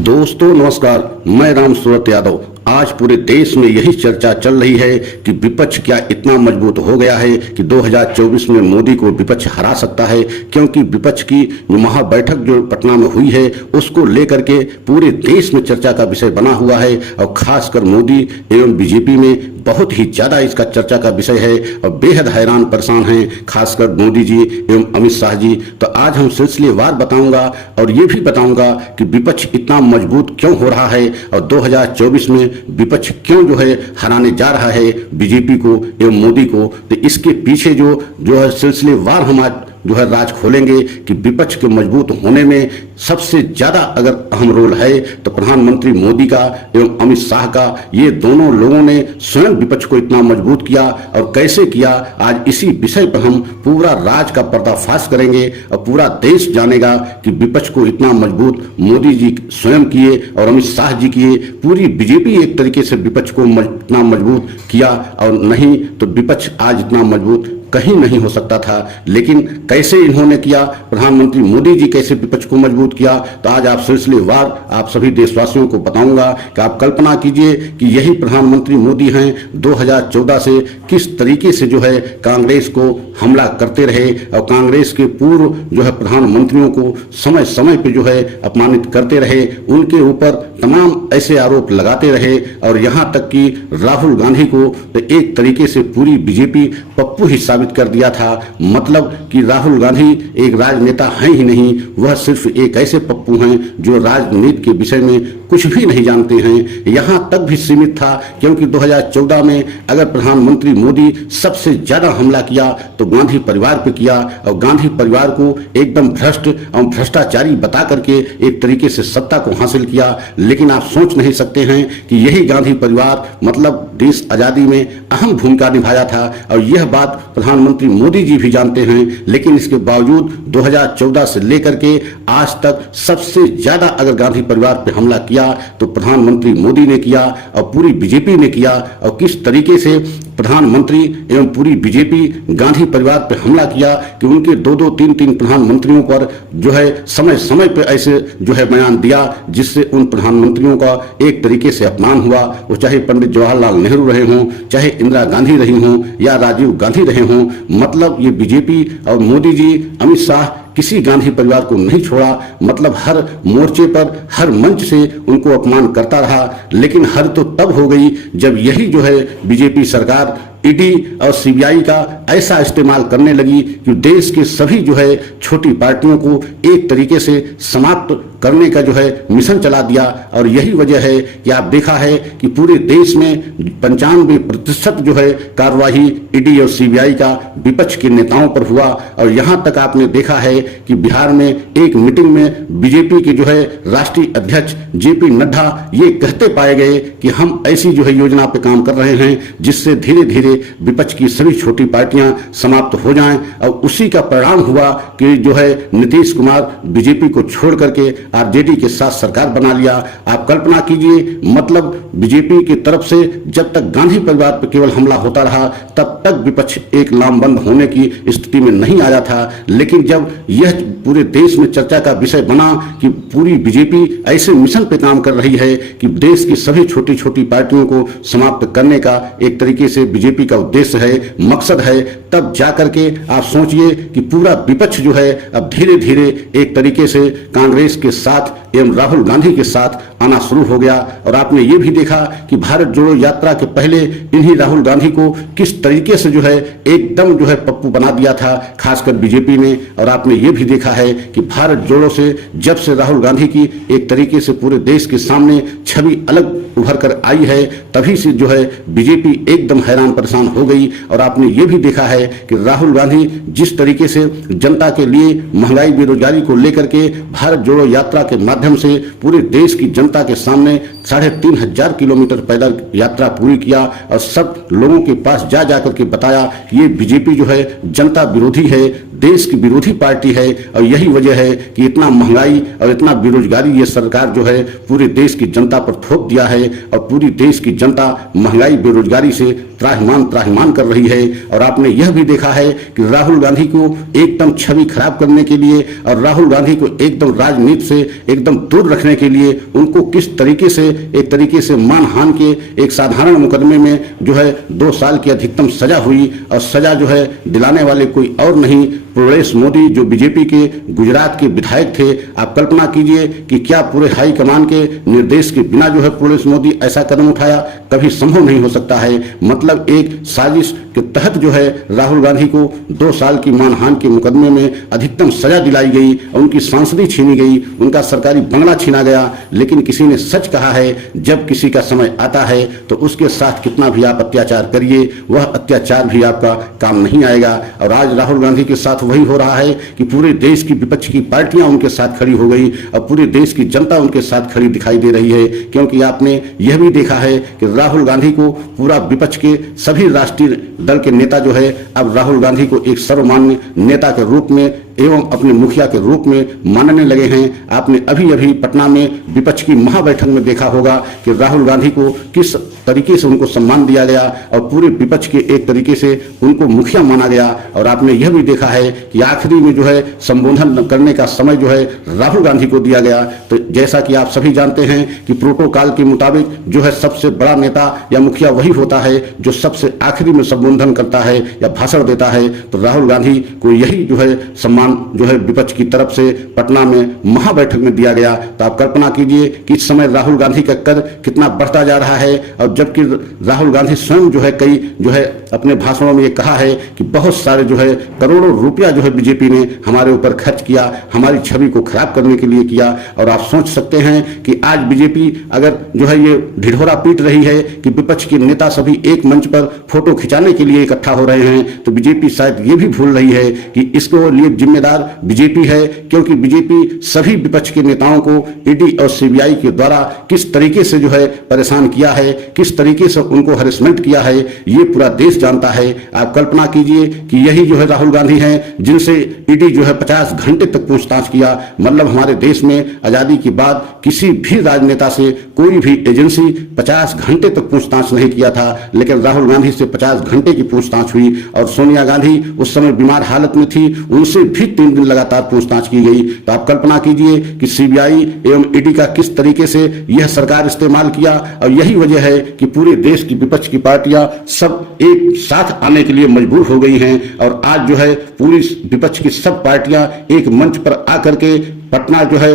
दोस्तों नमस्कार, मैं राम सूरत यादव। आज पूरे देश में यही चर्चा चल रही है कि विपक्ष क्या इतना मजबूत हो गया है कि 2024 में मोदी को विपक्ष हरा सकता है। क्योंकि विपक्ष की महाबैठक जो पटना में हुई है उसको लेकर के पूरे देश में चर्चा का विषय बना हुआ है और खासकर मोदी एवं बीजेपी में बहुत ही ज्यादा इसका चर्चा का विषय है और बेहद हैरान परेशान हैं खासकर मोदी जी एवं अमित शाह जी। तो आज हम सिलसिलेवार बताऊंगा और ये भी बताऊंगा कि विपक्ष इतना मजबूत क्यों हो रहा है और 2024 में विपक्ष क्यों जो है हराने जा रहा है बीजेपी को एवं मोदी को। तो इसके पीछे जो है सिलसिलेवार हम आज जो है राज खोलेंगे कि विपक्ष के मजबूत होने में सबसे ज्यादा अगर अहम रोल है तो प्रधानमंत्री मोदी का एवं अमित शाह का। ये दोनों लोगों ने स्वयं विपक्ष को इतना मजबूत किया और कैसे किया, आज इसी विषय पर हम पूरा राज का पर्दाफाश करेंगे और पूरा देश जानेगा कि विपक्ष को इतना मजबूत मोदी जी स्वयं किए और अमित शाह जी किए। पूरी बीजेपी एक तरीके से विपक्ष को इतना मजबूत किया और नहीं तो विपक्ष आज इतना मजबूत कहीं नहीं हो सकता था। लेकिन कैसे इन्होंने किया, प्रधानमंत्री मोदी जी कैसे विपक्ष को मजबूत किया, तो आज आप सिलसिलेवार आप सभी देशवासियों को बताऊंगा कि आप कल्पना कीजिए कि यही प्रधानमंत्री मोदी हैं 2014 से किस तरीके से जो है कांग्रेस को हमला करते रहे और कांग्रेस के पूर्व जो है प्रधानमंत्रियों को समय समय पे जो है अपमानित करते रहे, उनके ऊपर तमाम ऐसे आरोप लगाते रहे और यहाँ तक कि राहुल गांधी को तो एक तरीके से पूरी बीजेपी पप्पू ही साबित कर दिया था। मतलब कि राहुल गांधी एक राजनेता हैं ही नहीं, वह सिर्फ एक ऐसे पप्पू हैं जो राजनीति के विषय में कुछ भी नहीं जानते हैं। यहां तक भी सीमित था क्योंकि 2014 में अगर प्रधानमंत्री मोदी सबसे ज्यादा हमला किया तो गांधी परिवार पे किया और गांधी परिवार को एकदम भ्रष्ट और भ्रष्टाचारी बता करके एक तरीके से सत्ता को हासिल किया। लेकिन आप सोच नहीं सकते हैं कि यही गांधी परिवार मतलब देश आजादी में अहम भूमिका निभाया था और यह बात प्रधानमंत्री मोदी जी भी जानते हैं। लेकिन इसके बावजूद 2014 से लेकर के आज तक सबसे ज्यादा अगर गांधी परिवार पर हमला किया तो प्रधानमंत्री मोदी ने किया और पूरी बीजेपी ने किया। और किस तरीके से प्रधानमंत्री एवं पूरी बीजेपी गांधी परिवार पर हमला किया कि उनके दो तीन प्रधानमंत्रियों पर जो है समय समय पर ऐसे जो है बयान दिया जिससे उन प्रधानमंत्रियों का एक तरीके से अपमान हुआ। वो चाहे पंडित जवाहरलाल नेहरू रहे हों, चाहे इंदिरा गांधी रही हों या राजीव गांधी रहे हों। मतलब ये बीजेपी और मोदी जी अमित शाह किसी गांधी परिवार को नहीं छोड़ा। मतलब हर मोर्चे पर हर मंच से उनको अपमान करता रहा। लेकिन हर तो तब हो गई जब यही जो है बीजेपी सरकार ईडी और सीबीआई का ऐसा इस्तेमाल करने लगी कि देश के सभी जो है छोटी पार्टियों को एक तरीके से समाप्त करने का जो है मिशन चला दिया। और यही वजह है कि आप देखा है कि पूरे देश में 95% जो है कार्यवाही ईडी और सीबीआई का विपक्ष के नेताओं पर हुआ। और यहां तक आपने देखा है कि बिहार में एक मीटिंग में बीजेपी के जो है राष्ट्रीय अध्यक्ष जेपी नड्डा ये कहते पाए गए कि हम ऐसी जो है योजना पे काम कर रहे हैं जिससे धीरे धीरे विपक्ष की सभी छोटी पार्टियां समाप्त हो जाएं। और उसी का परिणाम हुआ कि जो है नीतीश कुमार बीजेपी को छोड़ करके आरजेडी के साथ सरकार बना लिया। आप कल्पना कीजिए, मतलब बीजेपी की तरफ से जब तक गांधी परिवार पर केवल हमला होता रहा तब तक विपक्ष एक लामबंद होने की स्थिति में नहीं आया था। लेकिन जब यह पूरे देश में चर्चा का विषय बना कि पूरी बीजेपी ऐसे मिशन पे काम कर रही है कि देश की सभी छोटी छोटी पार्टियों को समाप्त करने का एक तरीके से बीजेपी का उद्देश्य है, मकसद है, तब जाकर के आप सोचिए कि पूरा विपक्ष जो है अब धीरे धीरे एक तरीके से कांग्रेस के साथ एवं राहुल गांधी के साथ आना शुरू हो गया। और आपने ये भी देखा कि भारत जोड़ो यात्रा के पहले इन्हीं राहुल गांधी को किस तरीके से जो है एकदम जो है पप्पू बना दिया था खासकर बीजेपी ने। और आपने ये भी देखा है कि भारत जोड़ो से जब से राहुल गांधी की एक तरीके से पूरे देश के सामने छवि अलग उभर कर आई है तभी से जो है बीजेपी एकदम हैरान परेशान हो गई। और आपने ये भी देखा है कि राहुल गांधी जिस तरीके से जनता के लिए महंगाई बेरोजगारी को लेकर के भारत जोड़ो यात्रा के माध्यम से पूरे देश की जनता के सामने 3500 किलोमीटर पैदल यात्रा पूरी किया और सब लोगों के पास जा जाकर के बताया कि ये बीजेपी जो है जनता विरोधी है, देश की विरोधी पार्टी है और यही वजह है कि इतना महंगाई और इतना बेरोजगारी ये सरकार जो है पूरे देश की जनता पर थोप दिया है और पूरी देश की जनता महंगाई बेरोजगारी से त्राहिमाम कर रही है। और आपने यह भी देखा है कि राहुल गांधी को एकदम छवि खराब करने के लिए और राहुल गांधी को एकदम राजनीति से एकदम दूर रखने के लिए उनको किस तरीके से एक तरीके से मानहानि के एक साधारण मुकदमे में जो है 2 साल की अधिकतम सजा हुई और सजा जो है दिलाने वाले कोई और नहीं प्रवेश मोदी जो बीजेपी के गुजरात के विधायक थे। आप कल्पना कीजिए कि क्या पूरे हाई कमान के निर्देश के बिना जो है प्रवेश मोदी ऐसा कदम उठाया, कभी संभव नहीं हो सकता है। मतलब एक साजिश के तहत जो है राहुल गांधी को 2 साल की मानहानि के मुकदमे में अधिकतम सजा दिलाई गई, उनकी सांसदी छीनी गई, उनका सरकारी बंगला छीना गया। लेकिन किसी ने सच कहा है, जब किसी का समय आता है तो उसके साथ कितना भी आप अत्याचार करिए वह अत्याचार भी आपका काम नहीं आएगा। और आज राहुल गांधी के साथ वही हो रहा है कि पूरे देश की विपक्ष की पार्टियां उनके साथ खड़ी हो गई और पूरे देश की जनता उनके साथ खड़ी दिखाई दे रही है। क्योंकि आपने यह भी देखा है कि राहुल गांधी को पूरा विपक्ष के सभी राष्ट्रीय दल के नेता जो है अब राहुल गांधी को एक सर्वमान्य नेता के रूप में एवं अपने मुखिया के रूप में मानने लगे हैं। आपने अभी अभी पटना में विपक्ष की महाबैठक में देखा होगा कि राहुल गांधी को किस तरीके से उनको सम्मान दिया गया और पूरे विपक्ष के एक तरीके से उनको मुखिया माना गया। और आपने यह भी देखा है कि आखिरी में जो है संबोधन करने का समय जो है राहुल गांधी को दिया गया। तो जैसा कि आप सभी जानते हैं कि प्रोटोकॉल के मुताबिक जो है सबसे बड़ा नेता या मुखिया वही होता है जो सबसे आखिरी में संबोधन करता है या भाषण देता है। तो राहुल गांधी को यही जो है सम्मान जो है विपक्ष की तरफ से पटना में महाबैठक में दिया गया। तो आप कल्पना कीजिए कि इस समय राहुल गांधी का कद कितना बढ़ता जा रहा है। और जबकि राहुल गांधी स्वयं जो है कई जो है अपने भाषणों में ये कहा है कि बहुत सारे जो है करोड़ों रुपया जो है बीजेपी ने हमारे ऊपर खर्च किया, हमारी छवि को खराब करने के लिए किया। और आप सोच सकते हैं कि आज बीजेपी अगर जो है ये ढिढोरा पीट रही है कि विपक्ष के नेता सभी एक मंच पर फोटो खिंचाने के लिए इकट्ठा हो रहे हैं, तो बीजेपी शायद ये भी भूल रही है कि इसको लिए जिम्मेदार बीजेपी है। क्योंकि बीजेपी सभी विपक्ष के नेताओं को ईडी और सीबीआई के द्वारा किस तरीके से जो है परेशान किया है, किस तरीके से उनको हैरेसमेंट किया है, ये पूरा देश जानता है। आप कल्पना कीजिए कि यही जो है राहुल गांधी हैं जिनसे ईडी जो है 50 घंटे तक पूछताछ किया। मतलब हमारे देश में आजादी के बाद किसी भी राजनेता से कोई भी एजेंसी 50 घंटे तक पूछताछ नहीं किया था, लेकिन राहुल गांधी से 50 घंटे की पूछताछ हुई। और सोनिया गांधी उस समय बीमार हालत में थी, उनसे भी 3 दिन लगातार पूछताछ की गई। तो आप कल्पना कीजिए कि सीबीआई एवं ईडी का किस तरीके से यह सरकार इस्तेमाल किया। और यही वजह है कि पूरे देश की विपक्ष की पार्टियां सब एक साथ आने के लिए मजबूर हो गई हैं। और आज जो है पूरी विपक्ष की सब पार्टियां एक मंच पर आकर के पटना जो है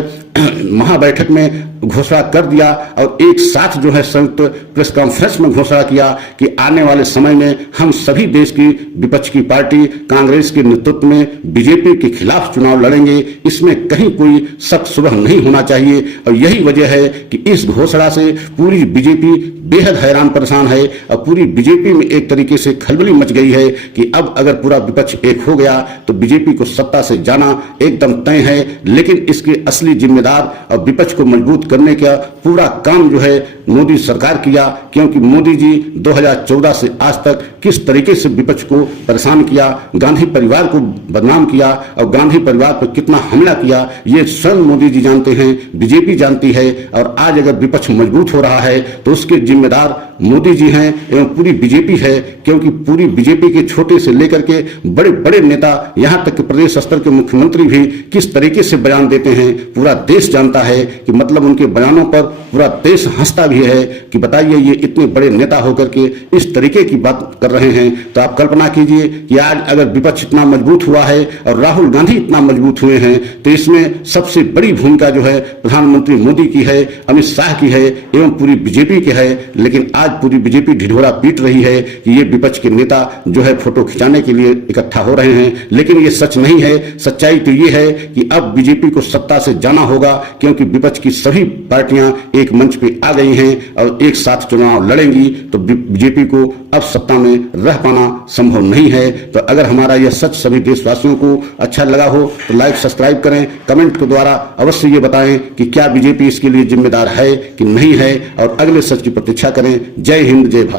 महाबैठक में घोषणा कर दिया और एक साथ जो है संयुक्त प्रेस कॉन्फ्रेंस में घोषणा किया कि आने वाले समय में हम सभी देश की विपक्ष की पार्टी कांग्रेस के नेतृत्व में बीजेपी के खिलाफ चुनाव लड़ेंगे। इसमें कहीं कोई शक शुबह नहीं होना चाहिए। और यही वजह है कि इस घोषणा से पूरी बीजेपी बेहद हैरान परेशान है और पूरी बीजेपी में एक तरीके से खलबली मच गई है कि अब अगर पूरा विपक्ष एक हो गया तो बीजेपी को सत्ता से जाना एकदम तय है। लेकिन इसके असली जिम्मेदार और विपक्ष को मजबूत करने का पूरा काम जो है मोदी सरकार किया। क्योंकि मोदी जी 2014 से आज तक किस तरीके से विपक्ष को परेशान किया, गांधी परिवार को बदनाम किया और गांधी परिवार पर कितना हमला किया, ये स्वयं मोदी जी जानते हैं, बीजेपी जानती है। और आज अगर विपक्ष मजबूत हो रहा है तो उसके जिम्मेदार मोदी जी हैं एवं पूरी बीजेपी है। क्योंकि पूरी बीजेपी के छोटे से लेकर के बड़े बड़े नेता यहाँ तक कि प्रदेश स्तर के मुख्यमंत्री भी किस तरीके से बयान देते हैं पूरा देश जानता है। कि मतलब उनके बयानों पर पूरा देश हंसता भी है कि बताइए ये इतने बड़े नेता होकर के इस तरीके की बात कर रहे हैं। तो आप कल्पना कीजिए कि आज अगर विपक्ष इतना मजबूत हुआ है और राहुल गांधी इतना मजबूत हुए हैं तो इसमें सबसे बड़ी भूमिका जो है प्रधानमंत्री मोदी की है, अमित शाह की है एवं पूरी बीजेपी की है। लेकिन आज पूरी बीजेपी ढिढोरा पीट रही है कि ये विपक्ष के नेता जो है फोटो खिंचाने के लिए इकट्ठा हो रहे हैं। लेकिन ये सच नहीं है। सच्चाई तो ये है कि अब बीजेपी को सत्ता से जाना होगा। क्योंकि विपक्ष की सभी पार्टियां एक मंच पे आ गई हैं और एक साथ चुनाव लड़ेंगी तो बीजेपी को अब सत्ता में रह पाना संभव नहीं है। तो अगर हमारा यह सच सभी देशवासियों को अच्छा लगा हो तो लाइक सब्सक्राइब करें, कमेंट के द्वारा अवश्य ये बताएं कि क्या बीजेपी इसके लिए जिम्मेदार है कि नहीं है। और अगले सच की प्रतीक्षा करें। जय हिंद, जय भारत।